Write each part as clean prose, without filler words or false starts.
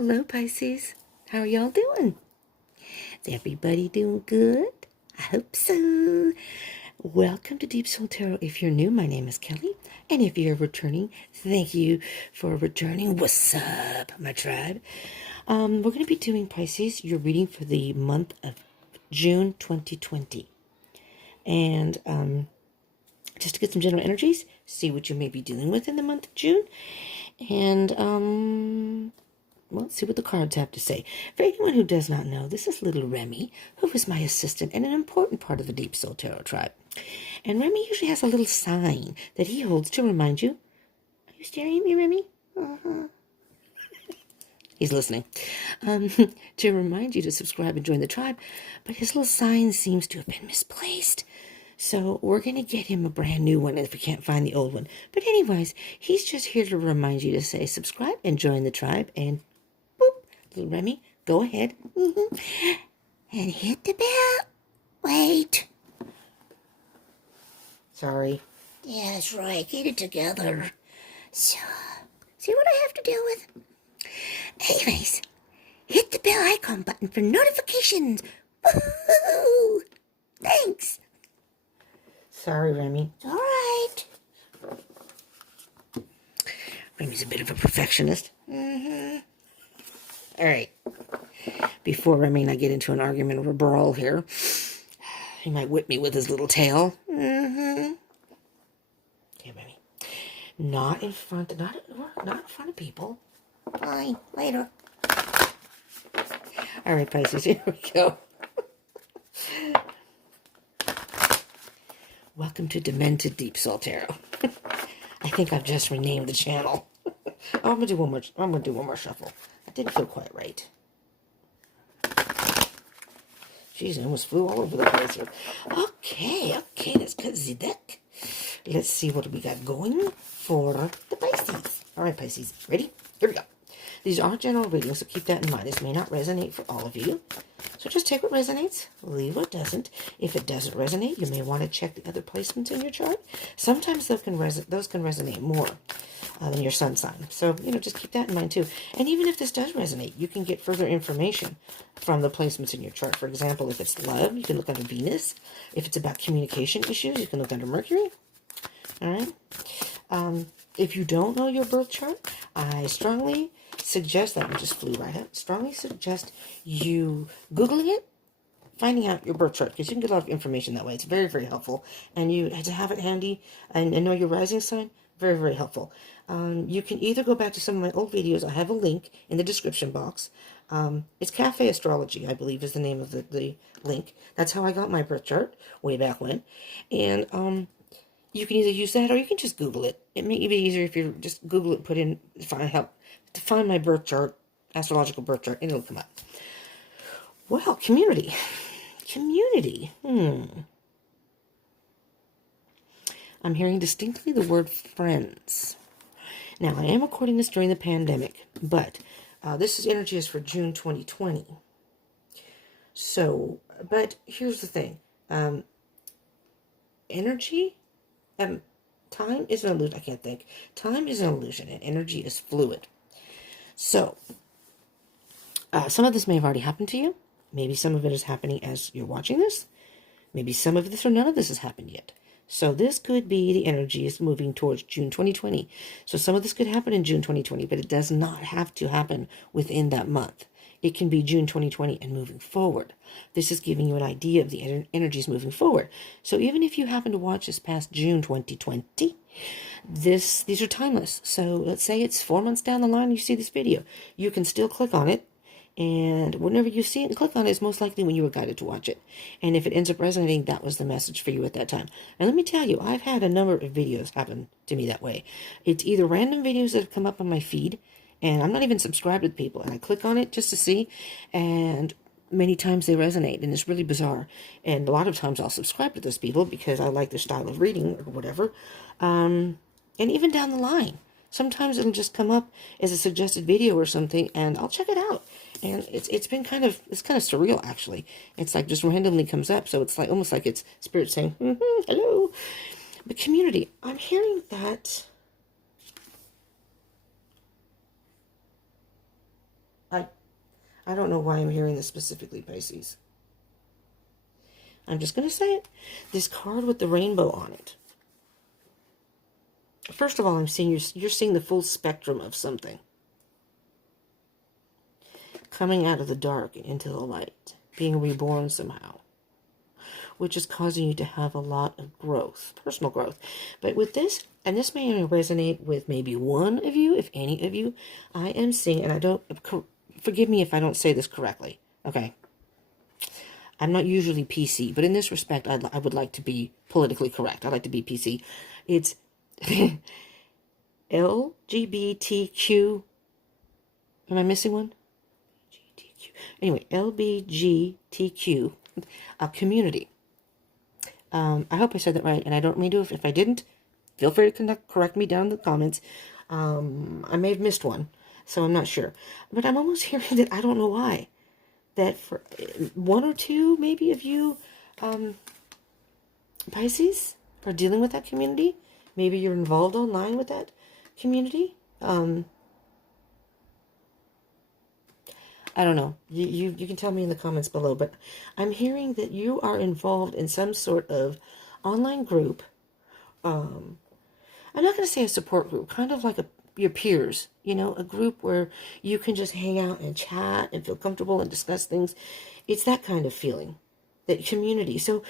Hello, Pisces. How are y'all doing? Is everybody doing good? I hope so. Welcome to Deep Soul Tarot. If you're new, my name is Kelly. And if you're returning, thank you for returning. What's up, my tribe? We're going to be doing, Pisces, your reading for the month of June 2020. And just to get some general energies, see what you may be dealing with in the month of June. And well, let's see what the cards have to say. For anyone who does not know, this is little Remy, who is my assistant and an important part of the Deep Soul Tarot tribe. And Remy usually has a little sign that he holds to remind you. Are you staring at me, Remy? He's listening. To remind you to subscribe and join the tribe. But his little sign seems to have been misplaced. So we're going to get him a brand new one if we can't find the old one. But anyways, he's just here to remind you to say subscribe and join the tribe. And boop, little Remy, go ahead. And hit the bell. Wait. Sorry. Yeah, that's right. Get it together. So, see what I have to deal with? Anyways, hit the bell icon button for notifications. Woohoo! Thanks. Sorry, Remy. It's all right. Remy's a bit of a perfectionist. All right. Before Remy and I get into an argument or a brawl here, he might whip me with his little tail. Okay, Remy. Not in front of people. Fine. Later. All right, Pisces. Here we go. Welcome to Demented Deep Soul Tarot. I think I've just renamed the channel. I'm gonna do one more shuffle. That didn't feel quite right. Jeez, I almost flew all over the place here. Okay, let's cut the deck. Let's see what we got going for the Pisces. All right, Pisces, ready? Here we go. These are general readings, so keep that in mind. This may not resonate for all of you. So just take what resonates, leave what doesn't. If it doesn't resonate, you may want to check the other placements in your chart. Sometimes those can resonate more than your sun sign. So, just keep that in mind too. And even if this does resonate, you can get further information from the placements in your chart. For example, if it's love, you can look under Venus. If it's about communication issues, you can look under Mercury. All right. If you don't know your birth chart, I strongly suggest, that one just flew right out, strongly suggest you Googling it, finding out your birth chart, because you can get a lot of information that way. It's very, very helpful. And you to have it handy and know your rising sign, very, very helpful. You can either go back to some of my old videos. I have a link in the description box. It's Cafe Astrology, I believe, is the name of the link. That's how I got my birth chart way back when. And you can either use that or you can just Google it. It may be easier if you just Google it, put in, find my birth chart, astrological birth chart, and it'll come up. Well, community. I'm hearing distinctly the word friends. Now, I am recording this during the pandemic, but this energy is for June 2020. So, but here's the thing. Energy, time is an illusion. I can't think. Time is an illusion, and energy is fluid. So, some of this may have already happened to you. Maybe some of it is happening as you're watching this. Maybe some of this or none of this has happened yet. So this could be the energy is moving towards June 2020. So some of this could happen in June 2020, but it does not have to happen within that month. It can be June 2020 and moving forward. This is giving you an idea of the energies moving forward. So even if you happen to watch this past June 2020, these are timeless. So let's say it's 4 months down the line, you see this video. You can still click on it. And whenever you see it and click on it, it's most likely when you were guided to watch it. And if it ends up resonating, that was the message for you at that time. And let me tell you, I've had a number of videos happen to me that way. It's either random videos that have come up on my feed, and I'm not even subscribed to people, and I click on it just to see, and many times they resonate, and it's really bizarre. And a lot of times I'll subscribe to those people because I like their style of reading or whatever. And even down the line, sometimes it'll just come up as a suggested video or something, and I'll check it out. And it's kind of surreal, actually. It's like just randomly comes up, so it's like almost like it's spirit saying, hello. But community, I'm hearing that I don't know why I'm hearing this specifically, Pisces. I'm just going to say it. This card with the rainbow on it. First of all, I'm seeing you're seeing the full spectrum of something. Coming out of the dark and into the light. Being reborn somehow. Which is causing you to have a lot of growth. Personal growth. But with this, and this may resonate with maybe one of you, if any of you, I am seeing, and I don't, forgive me if I don't say this correctly. Okay. I'm not usually PC, but in this respect, I would like to be politically correct. I like to be PC. It's LGBTQ. Am I missing one? Anyway, LBGTQ community. I hope I said that right, and I don't mean to. If I didn't, feel free to correct me down in the comments. I may have missed one, so I'm not sure. But I'm almost hearing that I don't know why. That for one or two, maybe, of you Pisces are dealing with that community. Maybe you're involved online with that community. I don't know. You can tell me in the comments below, but I'm hearing that you are involved in some sort of online group. I'm not going to say a support group, kind of like your peers, you know, a group where you can just hang out and chat and feel comfortable and discuss things. It's that kind of feeling, that community. So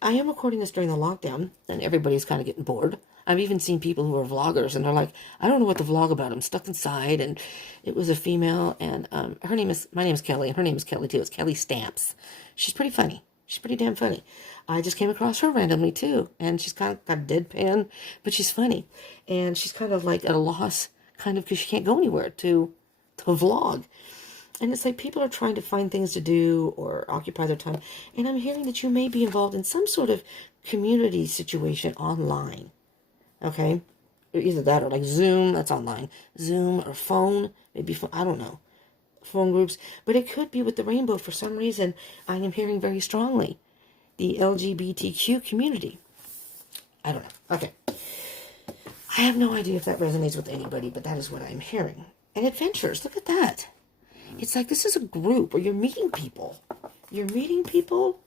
I am recording this during the lockdown, and everybody's kind of getting bored. I've even seen people who are vloggers, and they're like, I don't know what to vlog about. I'm stuck inside. And it was a female, and my name is Kelly, and her name is Kelly too. It's Kelly Stamps. She's pretty funny. She's pretty damn funny. I just came across her randomly too, and she's kind of got deadpan, but she's funny. And she's kind of like at a loss, kind of, because she can't go anywhere to vlog. And it's like people are trying to find things to do or occupy their time. And I'm hearing that you may be involved in some sort of community situation online. Okay? Either that or like Zoom, that's online. Zoom or phone, maybe phone, I don't know. Phone groups. But it could be with the rainbow for some reason. I am hearing very strongly the LGBTQ community. I don't know. Okay. I have no idea if that resonates with anybody, but that is what I'm hearing. And adventures, look at that. It's like this is a group where you're meeting people. You're meeting people,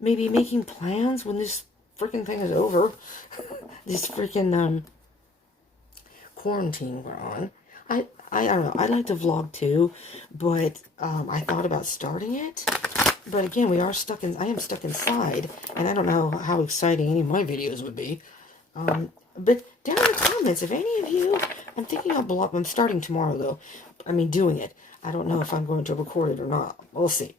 maybe making plans when this freaking thing is over. This freaking quarantine we're on. I don't know. I like to vlog too, but I thought about starting it. But again, I am stuck inside, and I don't know how exciting any of my videos would be. But down in the comments, if any of you, I'm thinking I'm starting tomorrow though. I mean, doing it. I don't know if I'm going to record it or not. We'll see.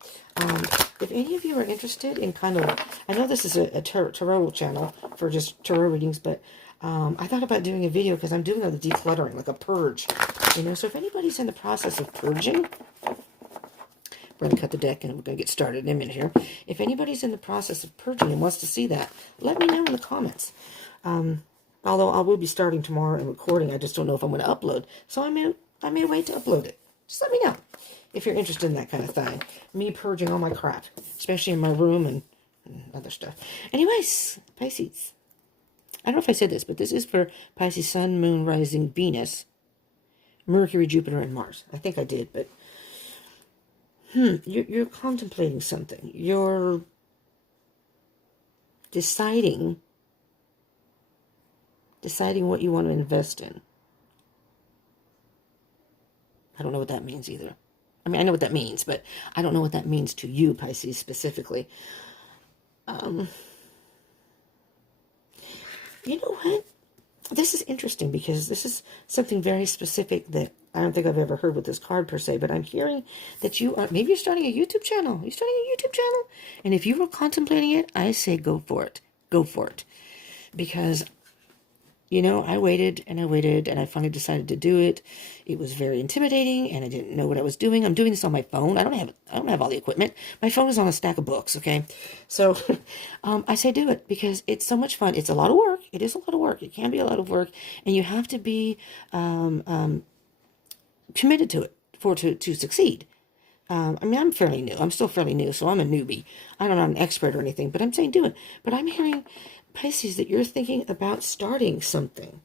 If any of you are interested in kind of, I know this is a tarot channel for just tarot readings, but I thought about doing a video because I'm doing the decluttering, like a purge. You know, so if anybody's in the process of purging, we're going to cut the deck and we're going to get started in a minute here. If anybody's in the process of purging and wants to see that, let me know in the comments. Although I will be starting tomorrow and recording, I just don't know if I'm going to upload. So I may wait to upload it. Just let me know if you're interested in that kind of thing. Me purging all my crap, especially in my room and other stuff. Anyways, Pisces. I don't know if I said this, but this is for Pisces, Sun, Moon, Rising, Venus, Mercury, Jupiter, and Mars. I think I did, but you're contemplating something. You're deciding what you want to invest in. I don't know what that means either. I mean, I know what that means, but I don't know what that means to you, Pisces, specifically. You know what? This is interesting because this is something very specific that I don't think I've ever heard with this card per se, but I'm hearing that maybe you're starting a YouTube channel. You're starting a YouTube channel? And if you were contemplating it, I say go for it. Go for it. Because, you know, I waited and I finally decided to do it. It was very intimidating and I didn't know what I was doing. I'm doing this on my phone. I don't have all the equipment. My phone is on a stack of books, okay? So I say do it because it's so much fun. It's a lot of work. It is a lot of work. It can be a lot of work. And you have to be committed to it to succeed. I mean, I'm fairly new. I'm still fairly new, so I'm a newbie. I'm not an expert or anything, but I'm saying do it. But I'm hearing, Pisces, that you're thinking about starting something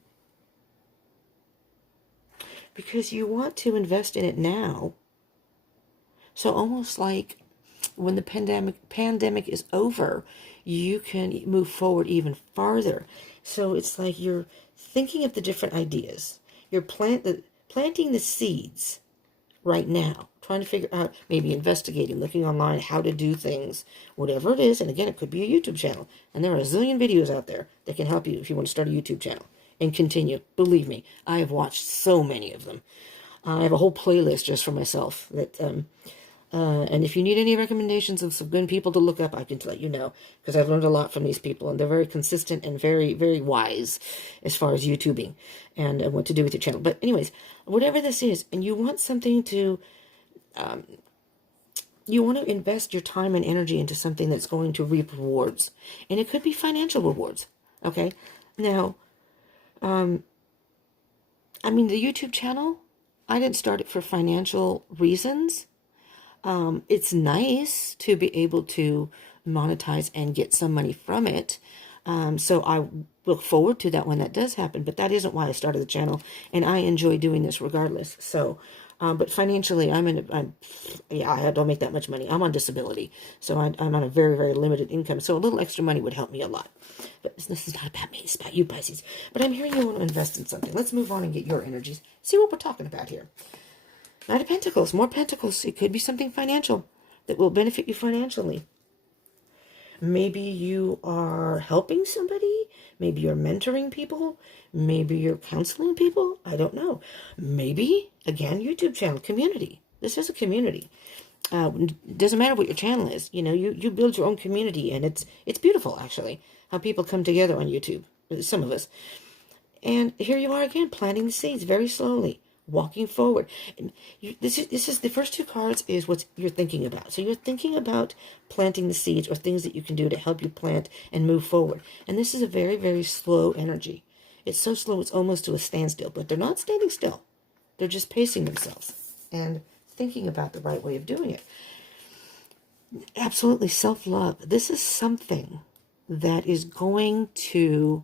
because you want to invest in it now So almost like when the pandemic is over, you can move forward even farther. So it's like you're thinking of the different ideas. You're planting the seeds right now, trying to figure out, maybe investigating, looking online how to do things, whatever it is. And again, it could be a YouTube channel. And there are a zillion videos out there that can help you if you want to start a YouTube channel and continue. Believe me, I have watched so many of them. I have a whole playlist just for myself that and if you need any recommendations of some good people to look up, I can let you know, because I've learned a lot from these people, and they're very consistent and very, very wise as far as YouTubing and what to do with your channel. But anyways, whatever this is, and you want something to, you want to invest your time and energy into something that's going to reap rewards, and it could be financial rewards. Okay, now, I mean, the YouTube channel, I didn't start it for financial reasons. It's nice to be able to monetize and get some money from it. So I look forward to that when that does happen, but that isn't why I started the channel, and I enjoy doing this regardless. So, but financially, yeah, I don't make that much money. I'm on disability, so I'm on a very, very limited income. So a little extra money would help me a lot. But this is not about me, it's about you, Pisces. But I'm hearing you want to invest in something. Let's move on and get your energies. See what we're talking about here. Knight of Pentacles, more Pentacles. It could be something financial that will benefit you financially. Maybe you are helping somebody. Maybe you're mentoring people. Maybe you're counseling people. I don't know. Maybe, again, YouTube channel, community. This is a community. Doesn't matter what your channel is. You know, you build your own community, and it's beautiful, actually, how people come together on YouTube, some of us. And here you are again, planting the seeds very slowly, walking forward. And this is the first two cards is what you're thinking about. So you're thinking about planting the seeds or things that you can do to help you plant and move forward. And this is a very, very slow energy. It's so slow it's almost to a standstill, but they're not standing still. They're just pacing themselves and thinking about the right way of doing it. Absolutely self-love. This is something that is going to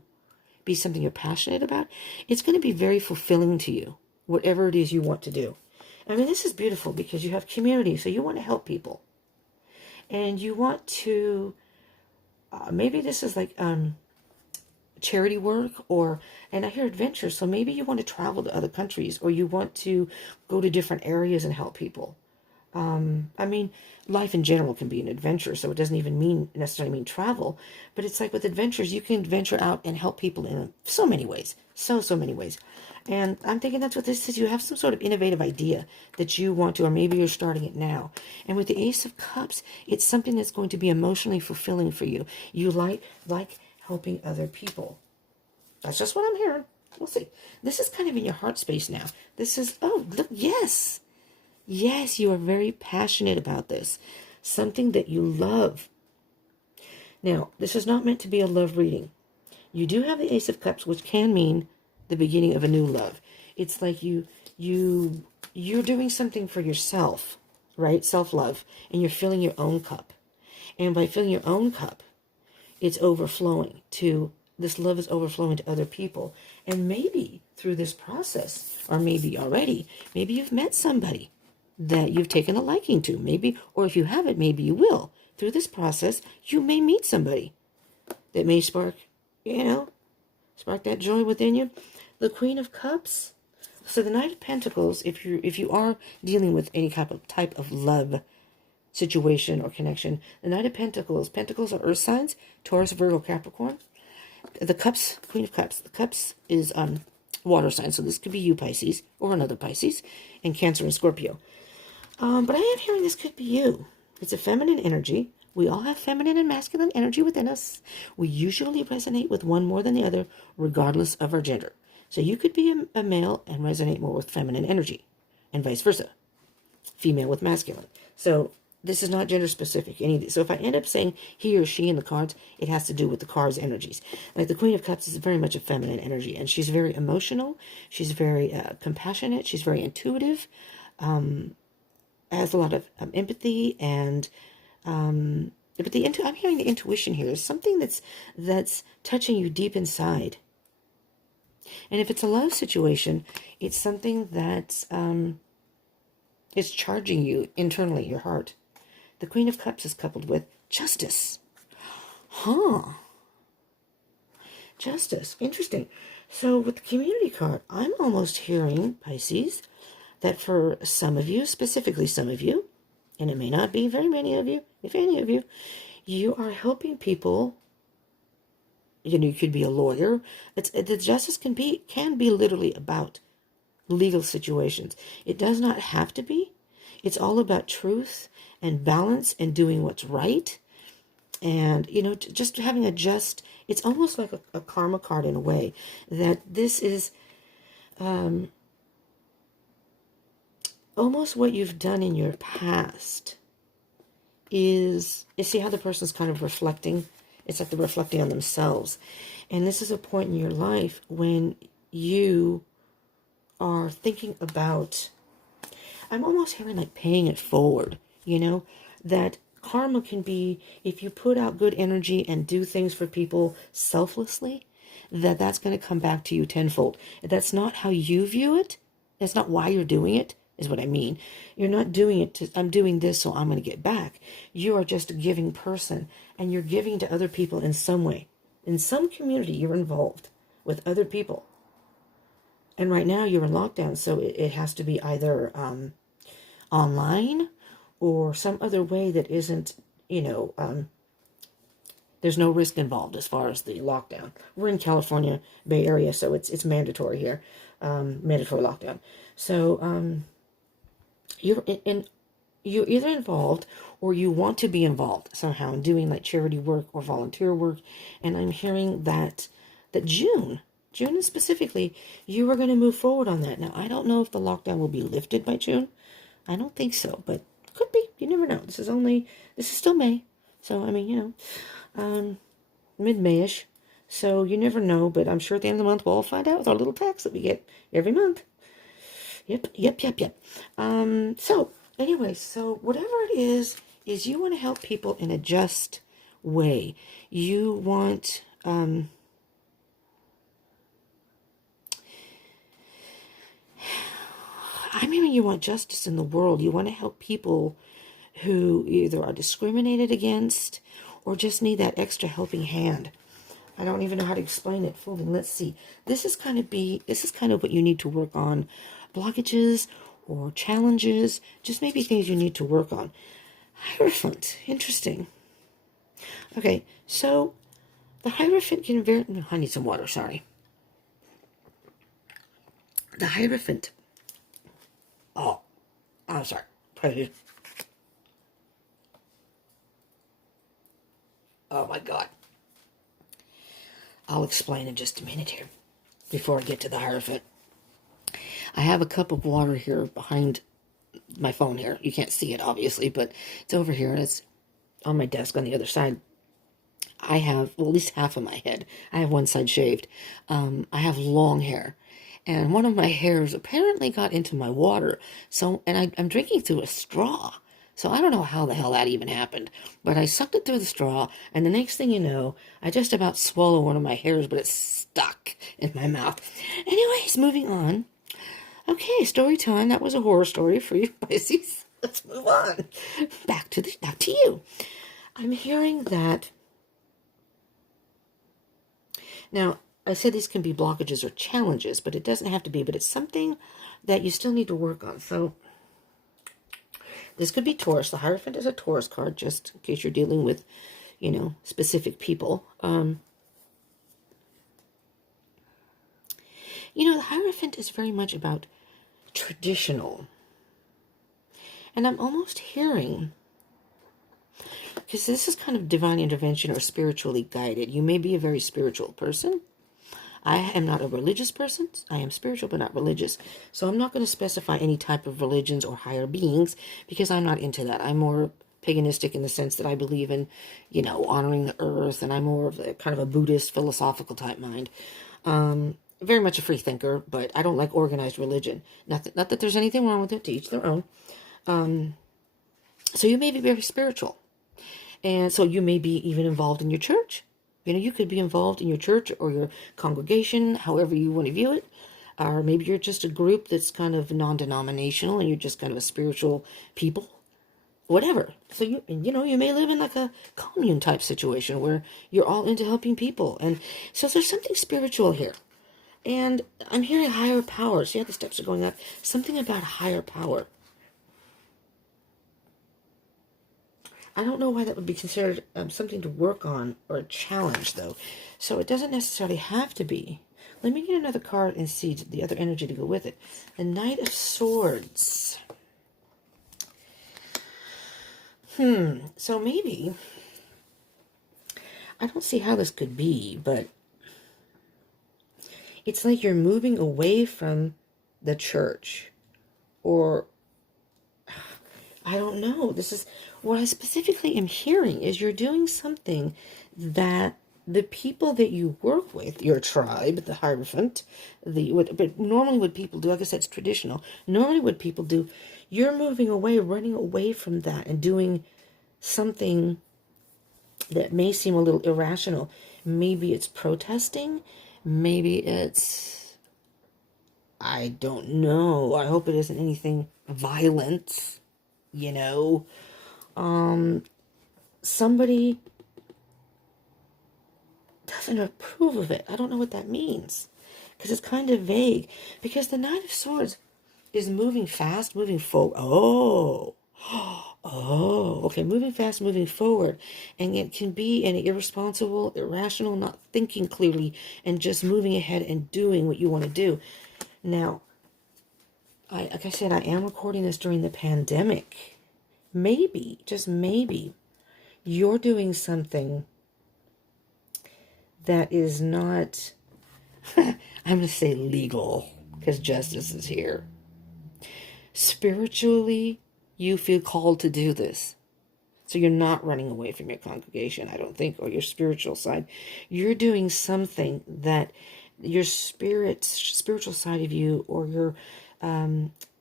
be something you're passionate about. It's going to be very fulfilling to you, whatever it is you want to do. I mean, this is beautiful because you have community, so you want to help people. And you want to, maybe this is like charity work, and I hear adventure, so maybe you want to travel to other countries, or you want to go to different areas and help people. I mean, life in general can be an adventure, so it doesn't even necessarily mean travel. But it's like with adventures, you can venture out and help people in so many ways. So many ways. And I'm thinking that's what this is. You have some sort of innovative idea that you want to, or maybe you're starting it now. And with the Ace of Cups, it's something that's going to be emotionally fulfilling for you. You like helping other people. That's just what I'm hearing. We'll see. This is kind of in your heart space now. This is, oh, look, yes. Yes, you are very passionate about this. Something that you love. Now, this is not meant to be a love reading. You do have the Ace of Cups, which can mean the beginning of a new love. It's like you're doing something for yourself, right? Self-love. And you're filling your own cup. And by filling your own cup, it's overflowing to, this love is overflowing to other people. And maybe through this process, or maybe already, maybe you've met somebody that you've taken a liking to, maybe, or if you haven't, maybe you will. Through this process, you may meet somebody that may spark that joy within you. The Queen of Cups. So the Knight of Pentacles, if you are dealing with any type of love situation or connection, the Knight of Pentacles are earth signs, Taurus, Virgo, Capricorn. The Cups, Queen of Cups, the Cups is water sign, so this could be you, Pisces, or another Pisces, and Cancer and Scorpio. But I am hearing this could be you. It's a feminine energy. We all have feminine and masculine energy within us. We usually resonate with one more than the other, regardless of our gender. So you could be a male and resonate more with feminine energy, and vice versa. Female with masculine. So this is not gender specific. So if I end up saying he or she in the cards, it has to do with the cards' energies. Like the Queen of Cups is very much a feminine energy, and she's very emotional. She's very compassionate. She's very intuitive. Has a lot of empathy and but I'm hearing the intuition here. There's something that's touching you deep inside. And if it's a love situation, it's something that's It's charging you internally, your heart. The Queen of Cups is coupled with justice. Huh. Justice. Interesting. So with the community card, I'm almost hearing, Pisces, that for some of you, specifically some of you, and it may not be very many of you, if any of you, you are helping people. You could be a lawyer. The justice can be literally about legal situations. It does not have to be. It's all about truth and balance and doing what's right. And, just having it's almost like a karma card in a way, that this is almost what you've done in your past is, you see how the person's kind of reflecting? It's like they're reflecting on themselves. And this is a point in your life when you are thinking about, I'm almost hearing like paying it forward, that karma can be, if you put out good energy and do things for people selflessly, that's going to come back to you tenfold. That's not how you view it. That's not why you're doing it, is what I mean. You're not doing it to, I'm doing this so I'm going to get back. You are just a giving person, and you're giving to other people in some way. In some community, you're involved with other people. And right now you're in lockdown, so it has to be either online or some other way that isn't, there's no risk involved as far as the lockdown. We're in California, Bay Area, so it's mandatory here, mandatory lockdown. So you're either involved or you want to be involved somehow in doing like charity work or volunteer work. And I'm hearing that June specifically, you are going to move forward on that. Now, I don't know if the lockdown will be lifted by June. I don't think so, but could be. You never know. This is still May. So, I mean, mid-May-ish. So you never know, but I'm sure at the end of the month we'll all find out with our little tax that we get every month. Yep. So anyway, so whatever it is you want to help people in a just way. You want, I mean, you want justice in the world. You want to help people who either are discriminated against or just need that extra helping hand. I don't even know how to explain it fully. Let's see. This is kind of what you need to work on. Blockages or challenges, just maybe things you need to work on. Hierophant, interesting. Okay, so the Hierophant can vary. No, I need some water, sorry. The Hierophant. Oh, I'm sorry. Oh my God. I'll explain in just a minute here before I get to the Hierophant. I have a cup of water here behind my phone here. You can't see it, obviously, but it's over here. It's on my desk on the other side. I have, well, at least half of my head. I have one side shaved. I have long hair. And one of my hairs apparently got into my water. So, and I'm drinking through a straw. So I don't know how the hell that even happened. But I sucked it through the straw, and the next thing you know, I just about swallowed one of my hairs, but it's stuck in my mouth. Anyways, moving on. Okay, story time. That was a horror story for you, Pisces. Let's move on. Back to you. I'm hearing that. Now, I said these can be blockages or challenges, but it doesn't have to be. But it's something that you still need to work on. So this could be Taurus. The Hierophant is a Taurus card, just in case you're dealing with, specific people. The Hierophant is very much about traditional. And I'm almost hearing, because this is kind of divine intervention or spiritually guided. You may be a very spiritual person. I am not a religious person. I am spiritual but not religious. So I'm not going to specify any type of religions or higher beings because I'm not into that. I'm more paganistic in the sense that I believe in, honoring the earth, and I'm more of a kind of a Buddhist philosophical type mind. Very much a free thinker, but I don't like organized religion. Not that there's anything wrong with it, to each their own. So you may be very spiritual. And so you may be even involved in your church. You could be involved in your church or your congregation, however you want to view it. Or maybe you're just a group that's kind of non-denominational and you're just kind of a spiritual people. Whatever. So you may live in like a commune type situation where you're all into helping people. And so there's something spiritual here. And I'm hearing higher power. See how the steps are going up? Something about higher power. I don't know why that would be considered something to work on or a challenge, though. So it doesn't necessarily have to be. Let me get another card and see the other energy to go with it. The Knight of Swords. So maybe, I don't see how this could be, but it's like you're moving away from the church. Or, I don't know. This is, what I specifically am hearing is you're doing something that the people that you work with, your tribe, the Hierophant, but normally what people do, like I said, it's traditional. Normally what people do, you're moving away, running away from that and doing something that may seem a little irrational. Maybe it's protesting. Maybe it's, I don't know. I hope it isn't anything violent, Somebody doesn't approve of it. I don't know what that means. Because it's kind of vague. Because the Knight of Swords is moving fast, moving forward. Okay, moving fast, moving forward. And it can be an irresponsible, irrational, not thinking clearly, and just moving ahead and doing what you want to do. Now, like I said, I am recording this during the pandemic. Maybe, just maybe, you're doing something that is not, I'm going to say legal, because justice is here. Spiritually, you feel called to do this. So you're not running away from your congregation, I don't think, or your spiritual side. You're doing something that your spiritual side of you, or your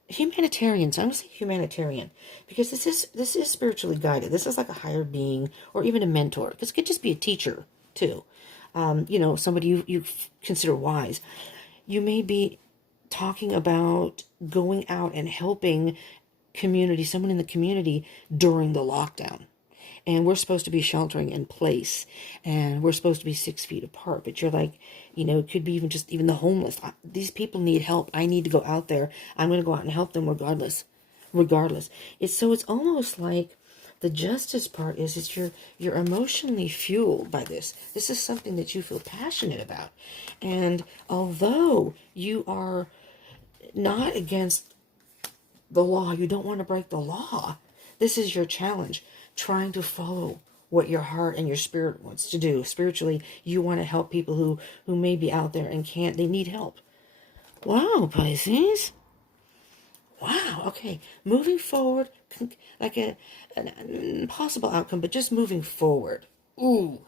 humanitarian. So I'm going to say humanitarian, because this is spiritually guided. This is like a higher being, or even a mentor. Because it could just be a teacher too. Somebody you consider wise. You may be talking about going out and helping someone in the community during the lockdown. And we're supposed to be sheltering in place, and we're supposed to be 6 feet apart. But you're like, it could be even the homeless. These people need help. I need to go out there. I'm going to go out and help them regardless. It's almost like the justice part is you're emotionally fueled by this. This is something that you feel passionate about. And although you are not against the law, you don't want to break the law. This is your challenge, trying to follow what your heart and your spirit wants to do. Spiritually, you want to help people who may be out there and can't. They need help. Wow, Pisces. Wow, okay. Moving forward, like an impossible outcome, but just moving forward. Ooh.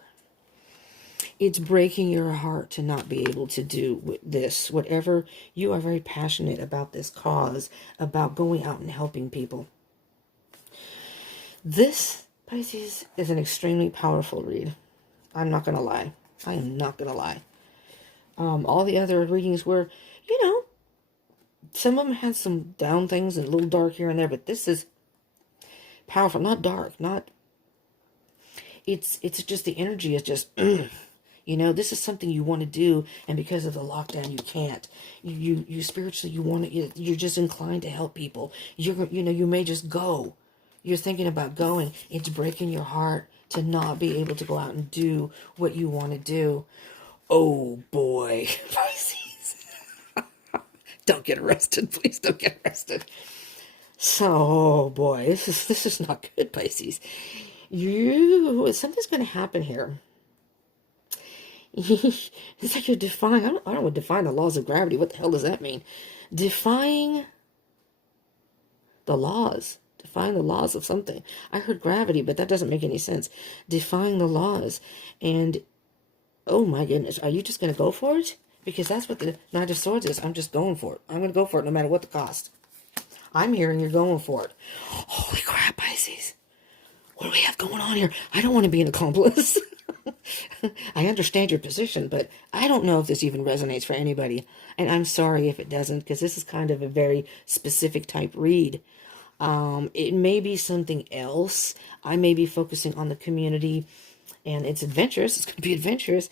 It's breaking your heart to not be able to do this. Whatever, you are very passionate about this cause, about going out and helping people. This, Pisces, is an extremely powerful read. I'm not going to lie. I am not going to lie. All the other readings were, some of them had some down things and a little dark here and there, but this is powerful. Not dark, it's just the energy is just, this is something you want to do, and because of the lockdown, you can't. You spiritually, you're just inclined to help people. You may just go. You're thinking about going. It's breaking your heart to not be able to go out and do what you want to do. Oh boy, Pisces. Don't get arrested, please don't get arrested. So, oh boy, this is not good, Pisces. Something's going to happen here. It's like you're defying, I don't want to define the laws of gravity. What the hell does that mean? Defying the laws. Defying the laws of something. I heard gravity, but that doesn't make any sense. Defying the laws. And, oh my goodness, are you just going to go for it? Because that's what the Knight of Swords is. I'm just going for it. I'm going to go for it no matter what the cost. I'm hearing you're going for it. Holy crap, Pisces. What do we have going on here? I don't want to be an accomplice. I understand your position, but I don't know if this even resonates for anybody. And I'm sorry if it doesn't, because this is kind of a very specific type read. It may be something else. I may be focusing on the community, and it's adventurous. It's going to be adventurous.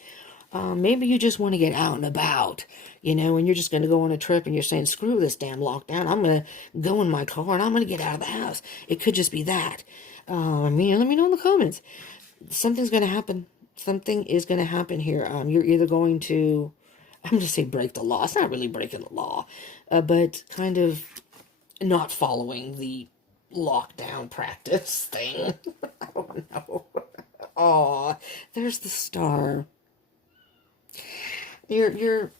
Maybe you just want to get out and about, and you're just going to go on a trip and you're saying, screw this damn lockdown. I'm going to go in my car and I'm going to get out of the house. It could just be that. Let me know in the comments. Something's going to happen. Something is going to happen here. You're either going to, I'm going to say break the law. It's not really breaking the law, but kind of not following the lockdown practice thing. I don't know. Oh, there's the star. You're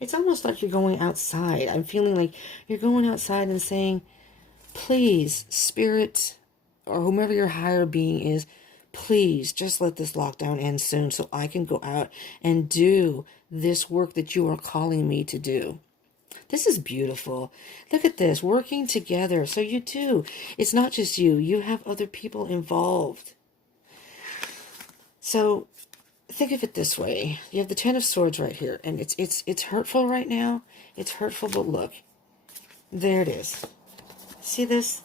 it's almost like you're going outside. I'm feeling like you're going outside and saying, please, spirit, or whomever your higher being is, please just let this lockdown end soon so I can go out and do this work that you are calling me to do. This is beautiful. Look at this, working together. So you do. It's not just you. You have other people involved. So think of it this way. You have the Ten of Swords right here, and it's hurtful right now. It's hurtful, but look. There it is. See this?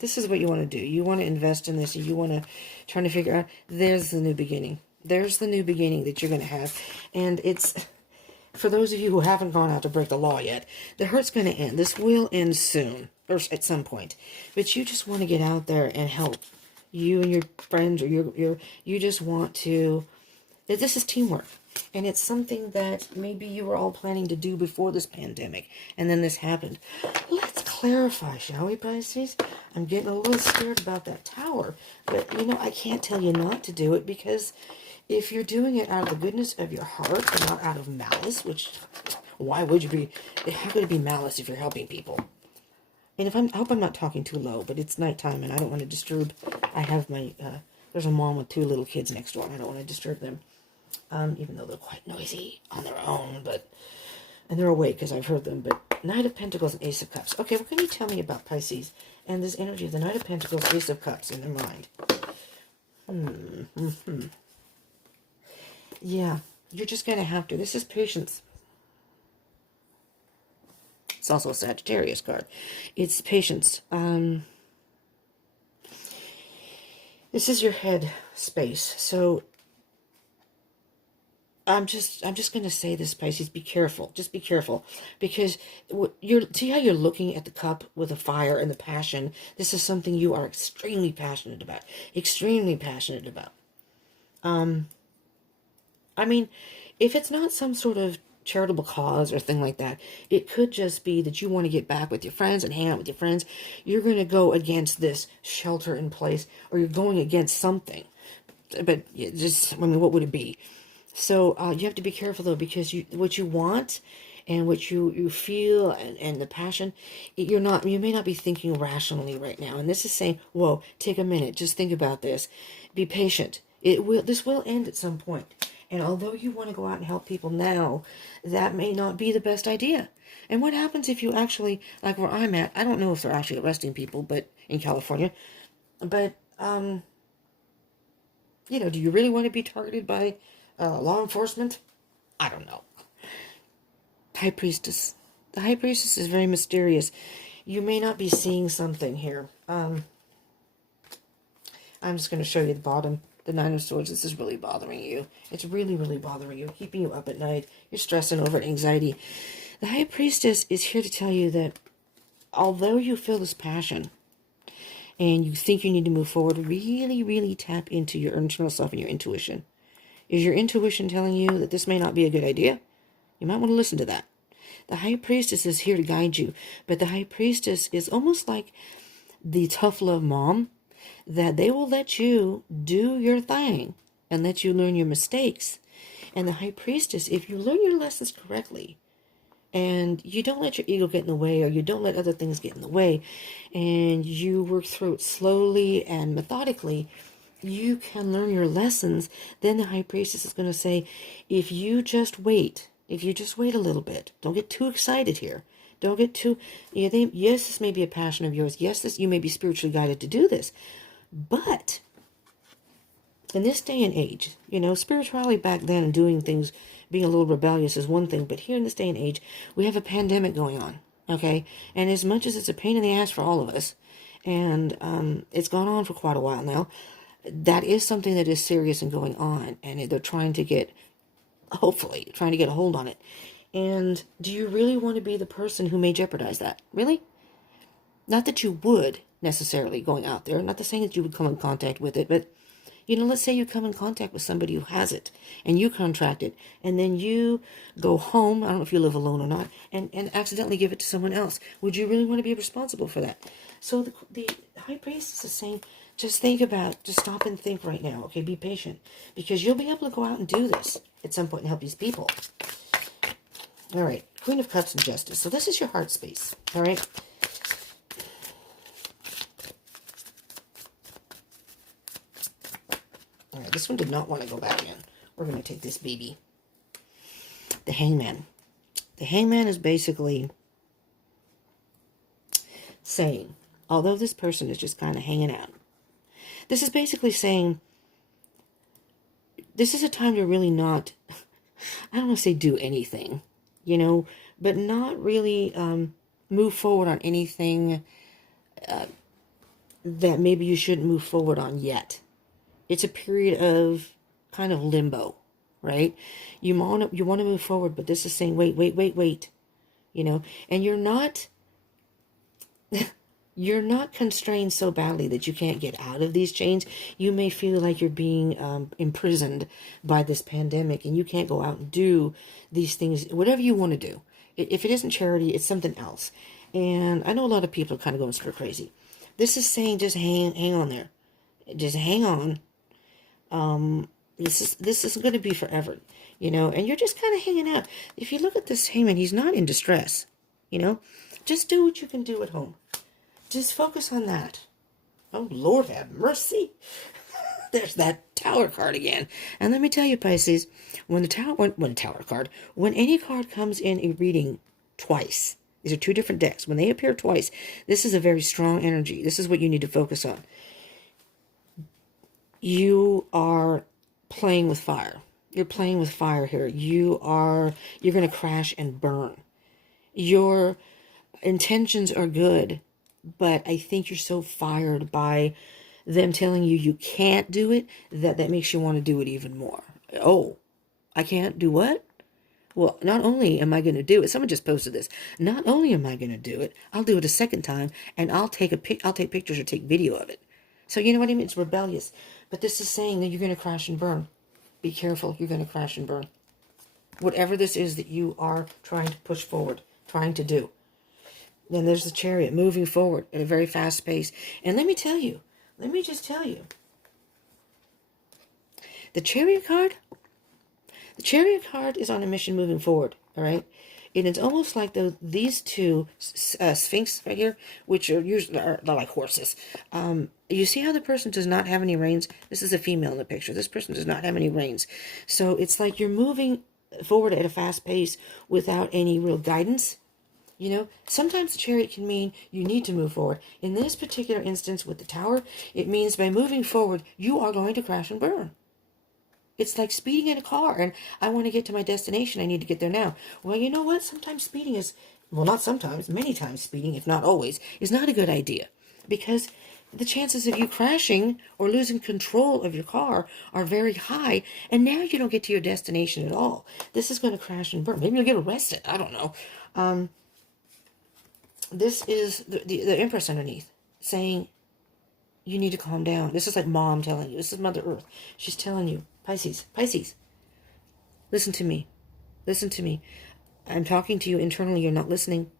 This is what you want to do. You want to invest in this. You want to try to figure out, there's the new beginning. There's the new beginning that you're going to have. And it's, for those of you who haven't gone out to break the law yet, the hurt's going to end. This will end soon, or at some point. But you just want to get out there and help. You and your friends, or you just want to, this is teamwork. And it's something that maybe you were all planning to do before this pandemic. And then this happened. Let's clarify, shall we, Pisces? I'm getting a little scared about that tower. But, I can't tell you not to do it, because if you're doing it out of the goodness of your heart and not out of malice, which, why would you be? How could it be malice if you're helping people? And I hope I'm not talking too low, but it's nighttime and I don't want to disturb. I have my, there's a mom with 2 little kids next door and I don't want to disturb them. Even though they're quite noisy on their own, and they're awake because I've heard them, but Knight of Pentacles and Ace of Cups. Okay, what can you tell me about Pisces and this energy of the Knight of Pentacles, Ace of Cups in their mind? Yeah, you're just going to have to. This is patience. It's also a Sagittarius card. It's patience. This is your head space. So I'm just going to say this, Pisces, be careful. Just be careful. Because see how you're looking at the cup with the fire and the passion? This is something you are extremely passionate about. Extremely passionate about. I mean, if it's not some sort of charitable cause or thing like that, it could just be that you want to get back with your friends and hang out with your friends. You're going to go against this shelter in place, or you're going against something. But what would it be? So you have to be careful, though, because what you want and what you feel and the passion, you may not be thinking rationally right now. And this is saying, whoa, take a minute, just think about this. Be patient. This will end at some point. And although you want to go out and help people now, that may not be the best idea. And what happens if you actually, like where I'm at, I don't know if they're actually arresting people, but in California, but, do you really want to be targeted by law enforcement? I don't know. High Priestess. The High Priestess is very mysterious. You may not be seeing something here. I'm just going to show you the bottom. The Nine of Swords. This is really bothering you. It's really, really bothering you. Keeping you up at night. You're stressing over it, anxiety. The High Priestess is here to tell you that although you feel this passion and you think you need to move forward, really, really tap into your internal self and your intuition. Is your intuition telling you that this may not be a good idea? You might want to listen to that. The High Priestess is here to guide you, but the High Priestess is almost like the tough love mom, that they will let you do your thing and let you learn your mistakes. And the High Priestess, if you learn your lessons correctly, and you don't let your ego get in the way, or you don't let other things get in the way, and you work through it slowly and methodically, you can learn your lessons. Then the High Priestess is going to say, if you just wait a little bit, don't get too excited here. Don't get too, yes, this may be a passion of yours. Yes, you may be spiritually guided to do this. But in this day and age, spirituality back then and doing things, being a little rebellious is one thing, but here in this day and age, we have a pandemic going on, okay? And as much as it's a pain in the ass for all of us, and it's gone on for quite a while now, that is something that is serious and going on, and they're trying to get, hopefully, trying to get a hold on it. And do you really want to be the person who may jeopardize that? Really? Not that you would necessarily going out there, not the saying that you would come in contact with it, but let's say you come in contact with somebody who has it and you contract it, and then you go home, I don't know if you live alone or not, and accidentally give it to someone else. Would you really want to be responsible for that? So the High Priestess is saying, just stop and think right now, okay? Be patient, because you'll be able to go out and do this at some point and help these people. All right, Queen of Cups and Justice. So this is your heart space, all right? All right, this one did not want to go back in. We're going to take this baby. The Hangman. The Hangman is basically saying, although this person is just kind of hanging out, this is basically saying, this is a time to really not, I don't want to say do anything, but not really move forward on anything that maybe you shouldn't move forward on yet. It's a period of kind of limbo, right? You want to move forward, but this is saying, wait, and you're not constrained so badly that you can't get out of these chains. You may feel like you're being imprisoned by this pandemic, and you can't go out and do these things, whatever you want to do. If it isn't charity, it's something else. And I know a lot of people are kind of going stir crazy. This is saying, just hang on there. Just hang on. This isn't going to be forever, and you're just kind of hanging out. If you look at this Hangman, he's not in distress, just do what you can do at home. Just focus on that. Oh, Lord have mercy. There's that Tower card again. And let me tell you, Pisces, when any card comes in a reading twice, these are two different decks. When they appear twice, this is a very strong energy. This is what you need to focus on. You are playing with fire. You're playing with fire here. You're going to crash and burn. Your intentions are good, but I think you're so fired by them telling you can't do it that makes you want to do it even more. Oh, I can't do what? Well, not only am I going to do it, someone just posted this. Not only am I going to do it, I'll do it a second time, and I'll take pictures or take video of it. So you know what I mean? It's rebellious. But this is saying that you're going to crash and burn. Be careful. You're going to crash and burn. Whatever this is that you are trying to push forward, trying to do. Then there's the Chariot moving forward at a very fast pace. And let me just tell you. The Chariot card is on a mission moving forward, all right? And it's almost like these two Sphinx right here, which are usually they're like horses. You see how the person does not have any reins? This is a female in the picture. This person does not have any reins. So it's like you're moving forward at a fast pace without any real guidance. Sometimes the Chariot can mean you need to move forward. In this particular instance with the Tower, it means by moving forward, you are going to crash and burn. It's like speeding in a car, and I want to get to my destination. I need to get there now. Well, you know what? Sometimes speeding is, well, not sometimes, many times speeding, if not always, is not a good idea. Because the chances of you crashing or losing control of your car are very high, and now you don't get to your destination at all. This is going to crash and burn. Maybe you'll get arrested. I don't know. This is the Empress underneath, saying you need to calm down. This is like Mom telling you. This is Mother Earth. She's telling you, Pisces, listen to me. Listen to me. I'm talking to you internally. You're not listening.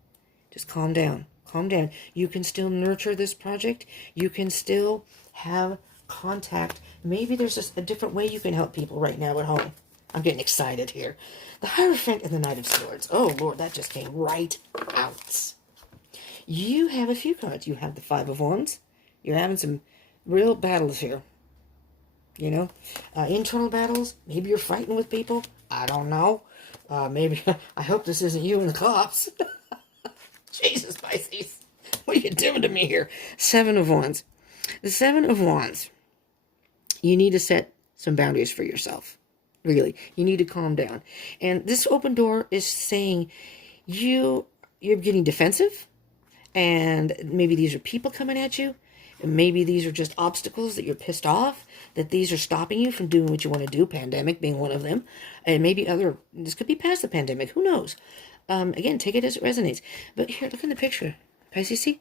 Just calm down. Calm down. You can still nurture this project. You can still have contact. Maybe there's just a different way you can help people right now at home. I'm getting excited here. The Hierophant and the Knight of Swords. Oh, Lord, that just came right out. You have a few cards. You have the Five of Wands. You're having some real battles here. Internal battles. Maybe you're fighting with people. I don't know. Maybe, I hope this isn't you and the cops. Jesus, Pisces. What are you doing to me here? Seven of Wands. The Seven of Wands. You need to set some boundaries for yourself. Really, you need to calm down. And this open door is saying you're getting defensive, and maybe these are people coming at you, and maybe these are just obstacles that you're pissed off, that these are stopping you from doing what you want to do, pandemic being one of them, and maybe this could be past the pandemic, who knows. Again, take it as it resonates. But here, look in the picture, Pisces, see?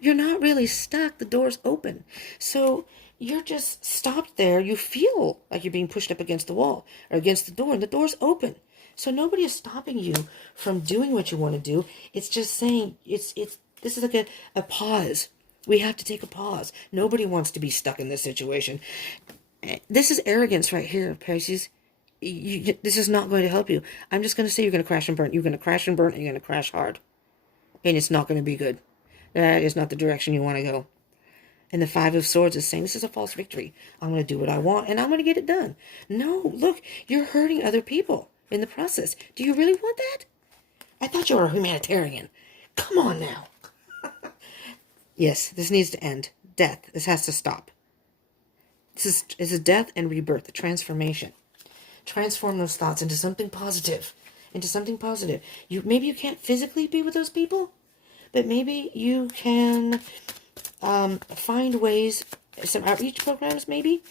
You're not really stuck. The door's open. So you're just stopped there. You feel like you're being pushed up against the wall or against the door, and the door's open. So nobody is stopping you from doing what you want to do. It's just saying this is like a pause. We have to take a pause. Nobody wants to be stuck in this situation. This is arrogance right here, Pisces. This is not going to help you. I'm just going to say you're going to crash and burn. You're going to crash and burn, and you're going to crash hard. And it's not going to be good. That is not the direction you want to go. And the Five of Swords is saying, this is a false victory. I'm going to do what I want, and I'm going to get it done. No, look, you're hurting other people in the process. Do you really want that? I thought you were a humanitarian. Come on now. Yes, this needs to end. Death. This has to stop. This is death and rebirth, the transformation. Transform those thoughts into something positive. Into something positive. Maybe you can't physically be with those people, but maybe you can find ways, some outreach programs maybe.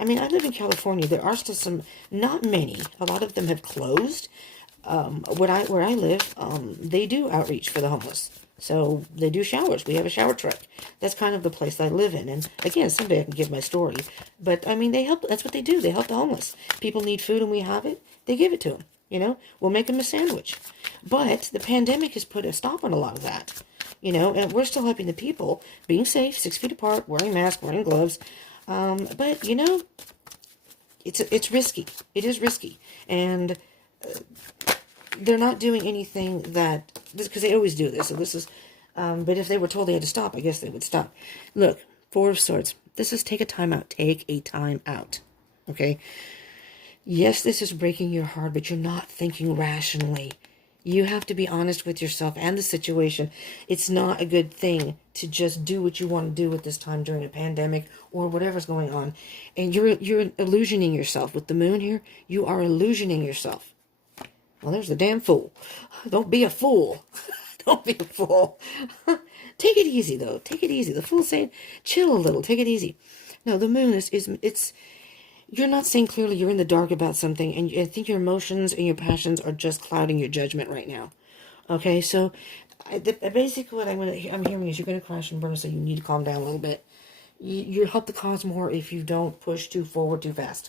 I mean, I live in California. There are still some, not many. A lot of them have closed. Where I live, they do outreach for the homeless. So they do showers. We have a shower truck. That's kind of the place I live in. And again, someday I can give my story. But I mean, they help. That's what they do. They help the homeless. People need food and we have it. They give it to them. You know, we'll make them a sandwich. But the pandemic has put a stop on a lot of that. You know, and we're still helping the people, being safe, 6 feet apart, wearing masks, wearing gloves. But you know, it's risky. It is risky, and they're not doing anything because they always do this. So this is, but if they were told they had to stop, I guess they would stop. Look, Four of Swords. This is take a time out. Take a time out. Okay. Yes, this is breaking your heart, but you're not thinking rationally. You have to be honest with yourself and the situation. It's not a good thing to just do what you want to do at this time during a pandemic or whatever's going on. And you're illusioning yourself. With the moon here, you are illusioning yourself. Well, there's the damn fool. Don't be a fool. Don't be a fool. Take it easy, though. Take it easy. The fool's saying, chill a little. Take it easy. No, the moon it's... You're not saying clearly, you're in the dark about something, and I think your emotions and your passions are just clouding your judgment right now. Okay, so basically what I'm hearing is you're going to crash and burn, so you need to calm down a little bit. You help the cause more if you don't push too forward too fast.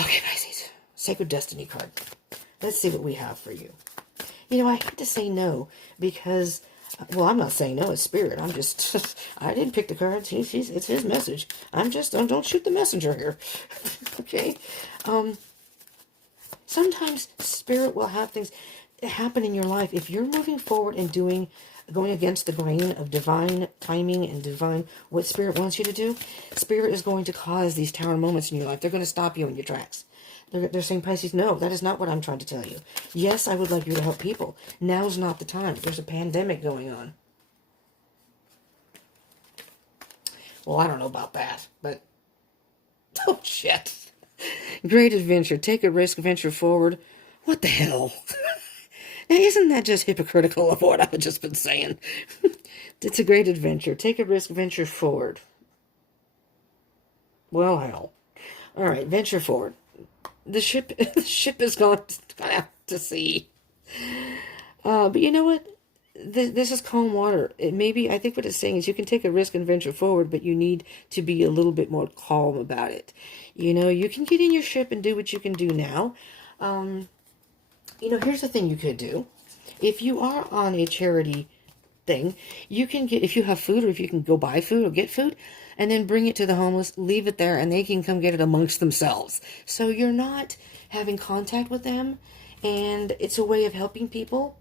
Okay, Pisces. Sacred Destiny card. Let's see what we have for you. You know, I hate to say no because... Well, I'm not saying no, it's spirit. I'm just, I didn't pick the cards. It's his message. Don't shoot the messenger here. Okay? Sometimes spirit will have things happen in your life. If you're moving forward and going against the grain of divine timing and divine, what spirit wants you to do, spirit is going to cause these tower moments in your life. They're going to stop you in your tracks. They're saying, Pisces, no, that is not what I'm trying to tell you. Yes, I would like you to help people. Now's not the time. There's a pandemic going on. Well, I don't know about that, but... Oh, shit. Great adventure. Take a risk, venture forward. What the hell? Now, isn't that just hypocritical of what I've just been saying? It's a great adventure. Take a risk, venture forward. Well, hell. All right, venture forward. The ship is gone out to sea. But you know what? This is calm water. I think what it's saying is you can take a risk and venture forward, but you need to be a little bit more calm about it. You know, you can get in your ship and do what you can do now. You know, here's the thing you could do. If you are on a charity thing, you can get, if you have food or if you can go buy food or get food, and then bring it to the homeless, leave it there, and they can come get it amongst themselves. So you're not having contact with them, and it's a way of helping people.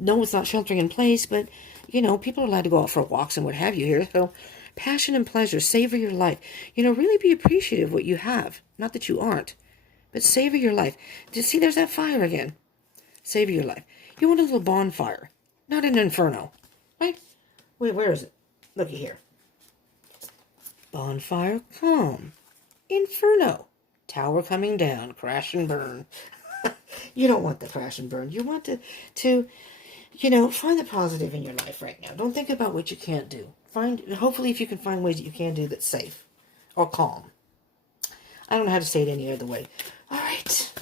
No, it's not sheltering in place, but, you know, people are allowed to go out for walks and what have you here. So passion and pleasure, savor your life. You know, really be appreciative of what you have. Not that you aren't, but savor your life. See, there's that fire again. Savor your life. You want a little bonfire, not an inferno, right? Wait, where is it? Looky here. Bonfire, calm, Inferno. Tower coming down. Crash and burn. You don't want the crash and burn. You want to find the positive in your life right now. Don't think about what you can't do. Hopefully if you can find ways that you can do that's safe or calm. I don't know how to say it any other way. All right.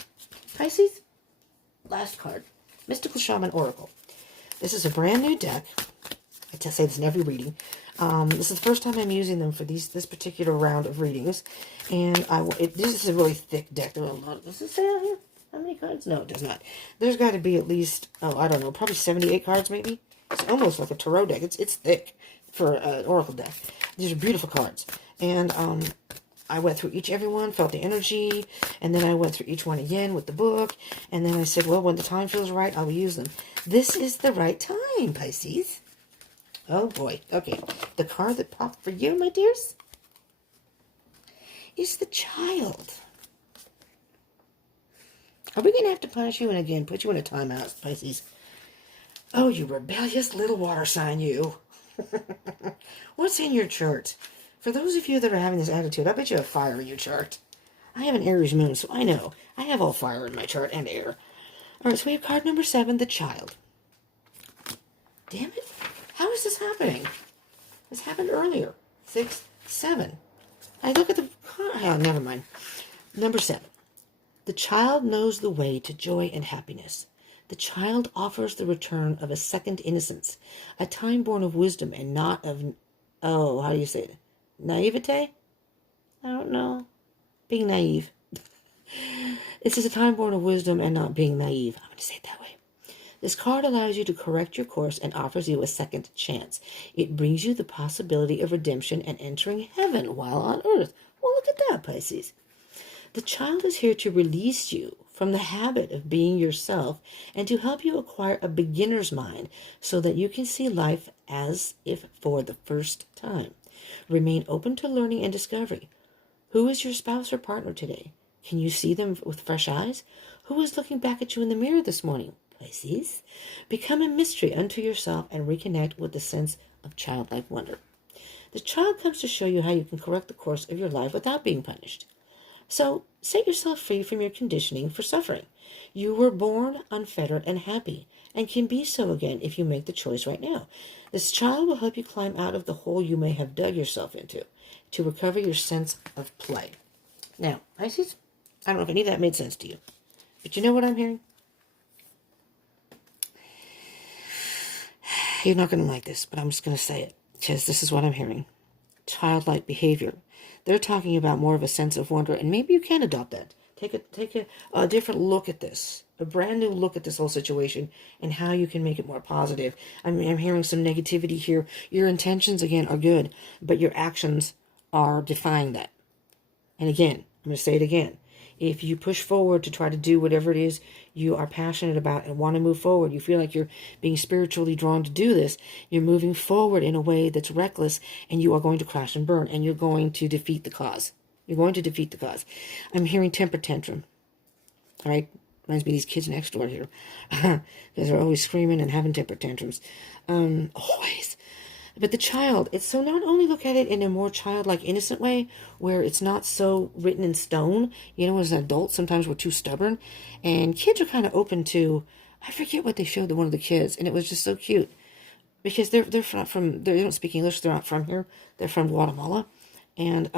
Pisces, last card. Mystical Shaman Oracle. This is a brand new deck. I just say this in every reading. This is the first time I'm using them for this particular round of readings. And this is a really thick deck. There are a lot. Does it say out here how many cards? No, it does not. There's got to be at least, I don't know, probably 78 cards maybe. It's almost like a tarot deck. It's thick for an oracle deck. These are beautiful cards. And I went through every one, felt the energy, and then I went through each one again with the book. And then I said, well, when the time feels right, I will use them. This is the right time, Pisces. Oh, boy. Okay. The card that popped for you, my dears, is the Child. Are we going to have to punish you and again put you in a timeout, Pisces? Oh, you rebellious little water sign, you. What's in your chart? For those of you that are having this attitude, I bet you have fire in your chart. I have an Aries moon, so I know. I have all fire in my chart and air. All right, so we have card number 7, the Child. Damn it. How is this happening? This happened earlier. 6, 7. I look at the card. Oh, never mind. Number 7. The Child knows the way to joy and happiness. The Child offers the return of a second innocence, a time born of wisdom and not of, how do you say it? Naivete? I don't know. Being naive. This is a time born of wisdom and not being naive. I'm going to say it that way. This card allows you to correct your course and offers you a second chance. It brings you the possibility of redemption and entering heaven while on earth. Well, look at that, Pisces. The Child is here to release you from the habit of being yourself and to help you acquire a beginner's mind so that you can see life as if for the first time. Remain open to learning and discovery. Who is your spouse or partner today? Can you see them with fresh eyes? Who is looking back at you in the mirror this morning? Pisces. Become a mystery unto yourself and reconnect with the sense of childlike wonder. The Child comes to show you how you can correct the course of your life without being punished. So, set yourself free from your conditioning for suffering. You were born unfettered and happy, and can be so again if you make the choice right now. This Child will help you climb out of the hole you may have dug yourself into, to recover your sense of play. Now, Pisces, I don't know if any of that made sense to you, but you know what I'm hearing? You're not going to like this, but I'm just going to say it, because this is what I'm hearing. Childlike behavior. They're talking about more of a sense of wonder, and maybe you can adopt that. Take a different look at this, a brand new look at this whole situation, and how you can make it more positive. I'm hearing some negativity here. Your intentions, again, are good, but your actions are defying that. And again, I'm going to say it again. If you push forward to try to do whatever it is you are passionate about and want to move forward, you feel like you're being spiritually drawn to do this, you're moving forward in a way that's reckless, and you are going to crash and burn, and you're going to defeat the cause. You're going to defeat the cause. I'm hearing temper tantrum. All right? Reminds me of these kids next door here. Because they're always screaming and having temper tantrums. Always. But the Child, it's so not only look at it in a more childlike, innocent way, where it's not so written in stone. You know, as an adult, sometimes we're too stubborn. And kids are kind of open to, I forget what they showed to one of the kids, and it was just so cute. Because they don't speak English, they're not from here. They're from Guatemala. And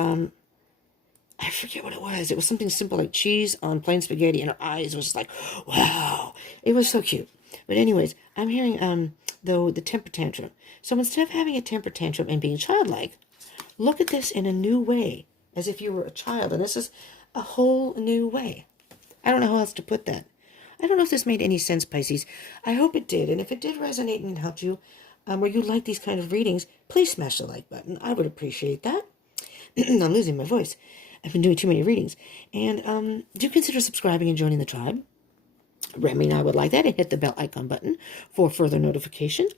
I forget what it was. It was something simple like cheese on plain spaghetti, and her eyes was like, wow. It was so cute. But anyways, I'm hearing, though, the temper tantrum. So instead of having a temper tantrum and being childlike, look at this in a new way, as if you were a child. And this is a whole new way. I don't know how else to put that. I don't know if this made any sense, Pisces. I hope it did. And if it did resonate and help you, or you like these kind of readings, please smash the like button. I would appreciate that. I'm losing my voice. I've been doing too many readings. And do consider subscribing and joining the tribe. Remy and I would like that, and hit the bell icon button for further notification.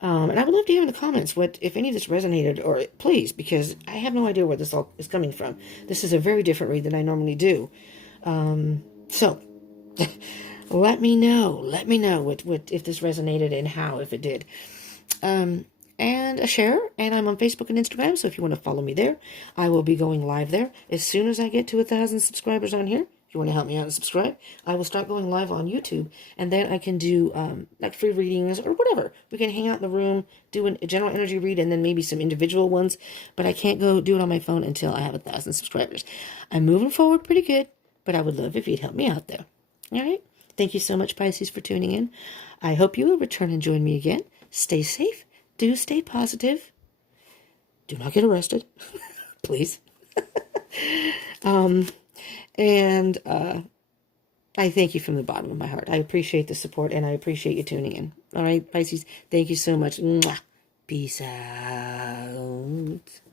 And I would love to hear in the comments what, if any of this resonated, or please, because I have no idea where this all is coming from. This is a very different read than I normally do. So, let me know. Let me know what if this resonated and how, if it did. and a share. And I'm on Facebook and Instagram, so if you want to follow me there, I will be going live there as soon as I get to 1,000 subscribers on here. If you want to help me out and subscribe, I will start going live on YouTube, and then I can do like free readings or whatever. We can hang out in the room, do a general energy read, and then maybe some individual ones. But I can't go do it on my phone until I have 1,000 subscribers. I'm moving forward pretty good, but I would love if you'd help me out there. All right. Thank you so much, Pisces, for tuning in. I hope you will return and join me again. Stay safe. Do stay positive. Do not get arrested, please. And I thank you from the bottom of my heart. I appreciate the support, and I appreciate you tuning in. All right, Pisces, thank you so much. Mwah. Peace out.